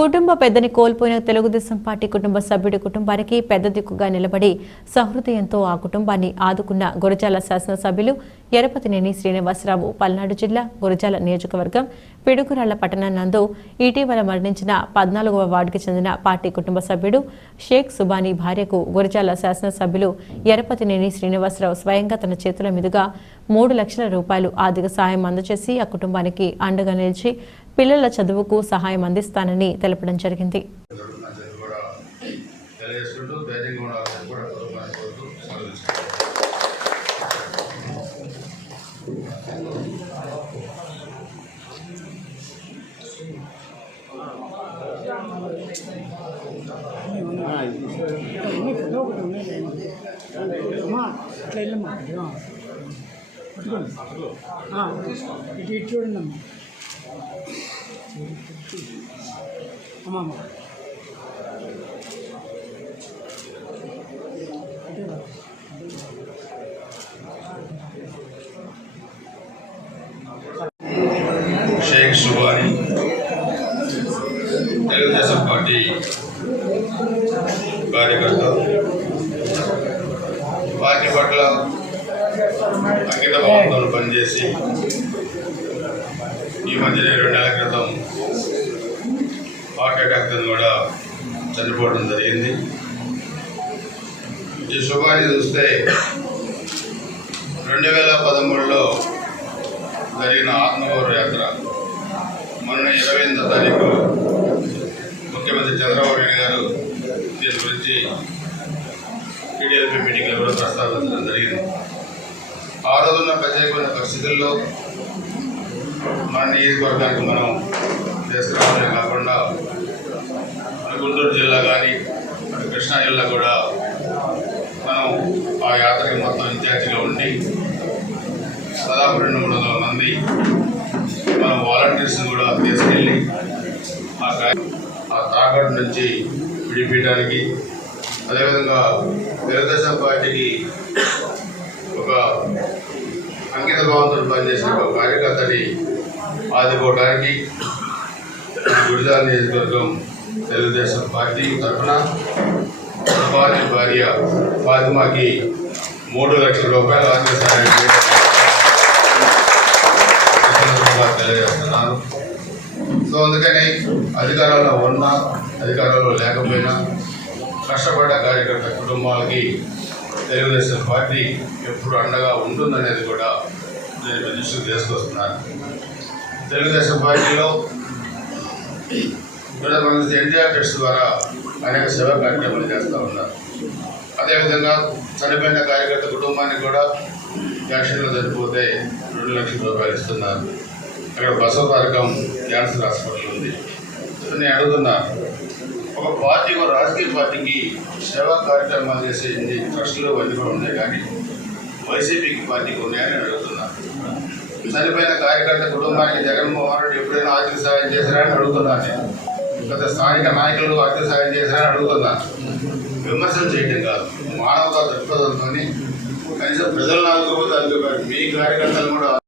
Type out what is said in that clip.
కుటుంబ పెద్దని కోల్పోయిన తెలుగుదేశం పార్టీ కుటుంబ సభ్యుడి కుటుంబానికి పెద్ద దిక్కుగా నిలబడి సహృదయంతో ఆ కుటుంబాన్ని ఆదుకున్న గురజాల శాసనసభ్యులు ఎరపతినేని శ్రీనివాసరావు పల్నాడు జిల్లా గురజాల నియోజకవర్గం పిడుగురాళ్ళ పట్టణానందు ఇటీవల మరణించిన పద్నాలుగవ వార్డుకి చెందిన పార్టీ కుటుంబ సభ్యుడు షేక్ సుబానీ భార్యకు గురజాల శాసనసభ్యులు ఎరపతినేని శ్రీనివాసరావు స్వయంగా తన చేతుల మీదుగా మూడు లక్షల రూపాయలు ఆర్థిక సాయం అందజేసి ఆ కుటుంబానికి అండగా నిలిచి పిల్లల చదువుకు సహాయం అందిస్తానని తెలపడం జరిగింది. ఇట్లా వెళ్ళమ్మా ఇటు ఇటు చూడండి అమ్మా షేక్ సుబాని తెలుగుదేశం పార్టీ కార్యకర్త పార్టీ పట్ల అంకిత భావంతో పనిచేసి ఈ మధ్యనే రెండు నెలల క్రితం హార్ట్ అటాక్తో కూడా చనిపోవడం జరిగింది. ఈ శుభాన్ని చూస్తే రెండు వేల పదమూడులో జరిగిన ఆత్మగౌరవ యాత్ర మొన్న ఇరవై ఎనిమిదో తారీఖు ముఖ్యమంత్రి చంద్రబాబు నాయుడు గారు దీని గురించి టీడీఎల్పీ మీటింగ్లో కూడా ప్రస్తావించడం జరిగింది. ఆ రోజున ప్రత్యేకమైన పరిస్థితుల్లో మన నియోజకవర్గానికి మనం తీసుకురావడమే కాకుండా మన గుంటూరు జిల్లా కానీ మన కృష్ణా జిల్లా కూడా మనం ఆ యాత్రకి మొత్తం ఇన్ఛార్జిగా ఉండి దాదాపు రెండు మూడు వందల మంది మనం వాలంటీర్స్ని కూడా తీసుకెళ్ళి ఆ ఆ తాకట్టు నుంచి విడిపించడానికి అదేవిధంగా తెలుగుదేశం పార్టీకి ఒక అంకిత భావంతో పనిచేసిన ఒక కార్యకర్తని ఆదుకోవడానికి మన నియోజకవర్గం తెలుగుదేశం పార్టీ తరఫున వారి భార్య ఫాతిమాకి మూడు లక్షల రూపాయలు ఆర్థిక సహాయం తెలియజేస్తున్నారు. సో అందుకని అధికారంలో ఉన్నా అధికారంలో లేకపోయినా కష్టపడ్డ కార్యకర్త కుటుంబాలకి తెలుగుదేశం పార్టీ ఎప్పుడు అండగా ఉంటుందనేది కూడా నేను రిజిస్టర్ దృష్టికి తీసుకొస్తున్నాను. తెలుగుదేశం పార్టీలో ప్రధానమంత్రి ఎన్టీఆర్ ట్రస్ట్ ద్వారా అనేక సేవా కార్యక్రమాలు చేస్తూ ఉన్నారు. అదేవిధంగా చనిపోయిన కార్యకర్త కుటుంబానికి కూడా యాక్షన్లో చనిపోతే రెండు లక్షల రూపాయలు ఇస్తున్నారు. అక్కడ బసవతారకం క్యాన్సర్ హాస్పిటల్ ఉంది. నేను అడుగుతున్నాను ఒక పార్టీ ఒక రాజకీయ పార్టీకి సేవా కార్యక్రమాలు చేసే ఇన్ని ట్రస్టులు అవన్నీ కూడా ఉన్నాయి కానీ వైసీపీకి పార్టీకి ఉన్నాయని నేను అడుగుతున్నా. చనిపోయిన కార్యకర్త కుటుంబానికి జగన్మోహన్ రెడ్డి ఎప్పుడైనా ఆర్థిక సాయం చేశారని అడుగుతున్నాను నేను. గత స్థానిక నాయకులు ఆర్థిక సాయం చేశారని అడుగుతున్నాను విమర్శలు చేయడం కాదు. మానవతా దృక్పథంతో కనీసం ప్రజల నాలుగు మీ కార్యకర్తలు కూడా